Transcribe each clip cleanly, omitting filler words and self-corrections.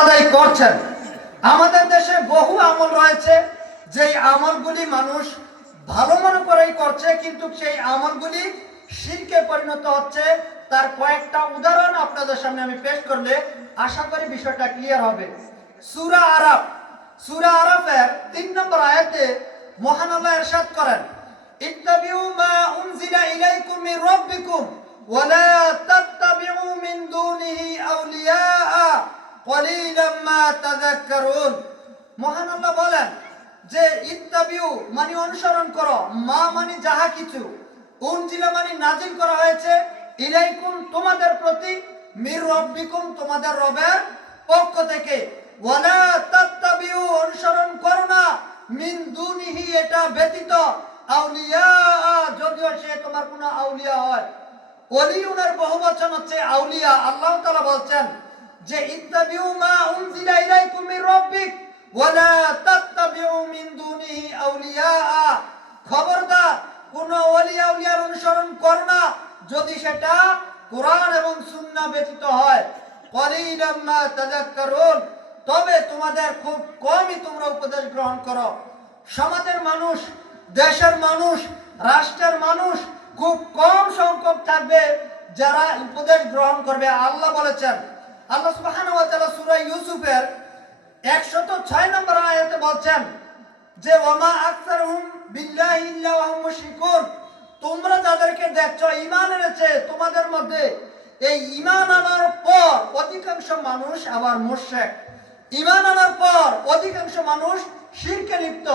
আদায় করছেন। আমাদের দেশে বহু আমল রয়েছে, যেই আমলগুলি মানুষ ভালো মনে করেই করছে, কিন্তু সেই আমলগুলি শিরকে পরিণত হচ্ছে। তার কয়েকটা উদাহরণ আপনাদের সামনে আমি পেশ করলে আশা করি বিষয়টা ক্লিয়ার হবে। সূরা আরাফের 3 নম্বর আয়াতে মহান আল্লাহ ইরশাদ করেন, ইত্তাবিউ মা উনজিলা ইলাইকুম মির রাব্বিকুম ওয়া লা তাত্তাবিউ মিন দুনিহি আউলিয়া কলিলাম মা তাযাক্কারুন। মহান আল্লাহ বলেন যে ইত্তাবিউ মানে অনুসরণ করো, মা মানে যাহা কিছু, উনজিলা মানে নাজিল করা হয়েছে, ইলাইকুম তোমাদের প্রতি, মির রাব্বিকুম তোমাদের রবের পক্ষ থেকে, ওয়ালা তাত্তাবিউ অনুসরণ করো না, মিন দুনিহি এটা ব্যতীত, আউলিয়া যদিও সে তোমার কোনো আউলিয়া হয়। ওলিউনের বহুবচন হচ্ছে আউলিয়া। আল্লাহ তাআলা বলছেন যে ইত্তাবিউ মা উনজিলা ইলাইকুম মির রাব্বিক ওয়ালা তাত্তাবিউ মিন দুনিহি আউলিয়া। খবরদার কোন ওলি আউলিয়ার অনুসরণ করো না যদি সেটা কোরআন এবং সুন্নাহ ব্যতীত হয়। কলিলাম মা তাযাক্কারুন, তবে তোমাদের খুব কমই তোমরা উপদেশ গ্রহণ করো। সমাজের মানুষ, দেশের মানুষ, রাষ্ট্রের মানুষ খুব কম সংখ্যক থাকবে যারা উপদেশ গ্রহণ করবে। আল্লাহ বলেছেন, আল্লাহ সুবহানাহু ওয়া তাআলা সূরা ইউসুফের 106 নম্বর আয়াতে বলছেন যে ওয়ামা আকসারুহুম বিল্লাহি ইল্লা ওয়া হুম মুশরিকুন, তোমরা যাদেরকে দেখছো ঈমান এনেছে তোমাদের মধ্যে, এই ঈমান আনার পর অধিকাংশ মানুষ আবার মুশরিক। ঈমান আনার পর অধিকাংশ মানুষ শিরকে লিপ্ত,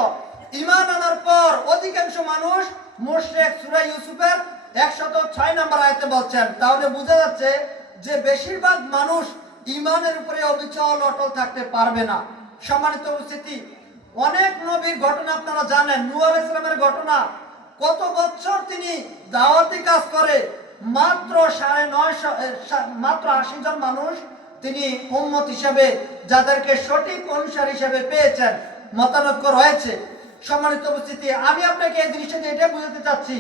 ঈমান আনার পর অধিকাংশ মানুষ মুশরিক। সূরা ইউসুফের 106 নম্বর আয়াতে বলছেন। তাহলে বোঝা যাচ্ছে যে বেশিরভাগ মানুষ ঈমানের উপরে অবিচল অটল থাকতে পারবে না। সম্মানিত উপস্থিতি, অনেক নবীর ঘটনা আপনারা জানেন। নূহ আলাইহিস সালামের ঘটনা, কত বছর তিনি দাওয়াতি কাজ করে মাত্র 80 জন মানুষ তিনি উম্মত হিসেবে, যাদেরকে সঠিক অনুসারী হিসেবে পেয়েছেন, মতানৈক্য রয়েছে। সম্মানিত উপস্থিতি, আমি আপনাকে এই জিনিসটা দিয়ে এটা বুঝাতে চাচ্ছি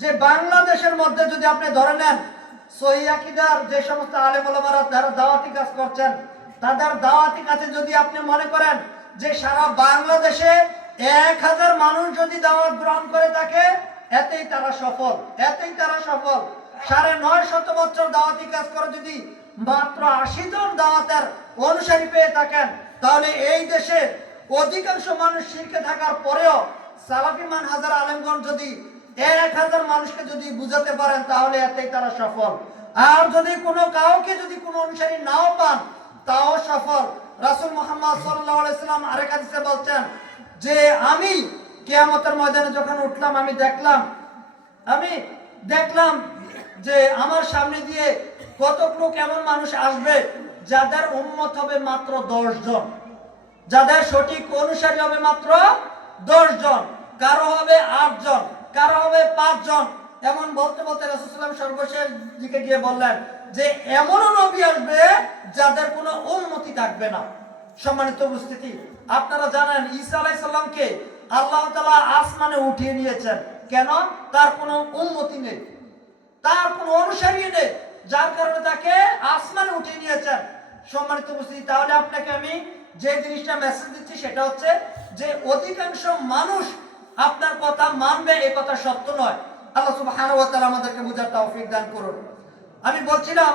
যে বাংলাদেশের মধ্যে যদি আপনি ধরে নেন, সহিহ আকীদার যে সমস্ত আলেম ওলামারা যারা দাওয়াতি কাজ করছেন, তাদের দাওয়াতি কাজে যদি আপনি মনে করেন যে সারা বাংলাদেশে 1000 মানুষ যদি দাওয়াত গ্রহণ করে থাকে, এতেই তারা সফল, এতেই তারা সফল। 950 বছর দাওয়াতি কাজ করে যদি মাত্র 80 জন দাওয়াতের অনুসারী পেয়ে থাকেন, তাহলে এই দেশে অধিকাংশ মানুষ শিরকে থাকার পরেও সালাফি মানহাজের আলেমগণ যদি 1000 মানুষকে যদি বুঝাতে পারেন, তাহলে এতেই তারা সফল। আর যদি কাউকে যদি কোনো অনুসারী নাও পান, তাও সফল। রাসূল মুহাম্মদ সাল্লাল্লাহু আলাইহি সাল্লাম আরেক হাদিসে বলছেন যে আমি কিয়ামতের ময়দানে যখন উঠলাম, আমি দেখলাম যে আমার সামনে দিয়ে কতগুলো কেমন মানুষ আসবে যাদের উম্মত হবে মাত্র 10 জন, যাদের সঠিক অনুসারী হবে মাত্র 10 জন, কারো হবে 8 জন, কারো হবে 5 জন। এমন বলতে বলতে রাসূল সাল্লাল্লাহু আলাইহি ওয়াসাল্লাম সর্বশেষ দিকে গিয়ে বললেন যে এমনও নবী আসবে যাদের কোনো উম্মতি থাকবে না। সম্মানিত উপস্থিতি, আপনারা জানেন ঈসা আলাইহিস সালামকে আল্লাহ তাআলা আসমানে উঠিয়ে নিয়েছেন। কেন? তার কোনো উম্মতি নেই, তার কোনো অনুসারী নেই, যার কারণে তাকে আসমানে উঠিয়ে নিয়েছেন। সম্মানিত উপস্থিতি, তাহলে আপনাকে আমি যে জিনিসটা মেসেজ দিচ্ছি সেটা হচ্ছে যে অধিকাংশ মানুষ আপনার কথা মানবে এই কথা সত্য নয়। আল্লাহ সুবহানাহু ওয়া তাআলা আমাদেরকে বুঝার তৌফিক দান করুন। আমি বলছিলাম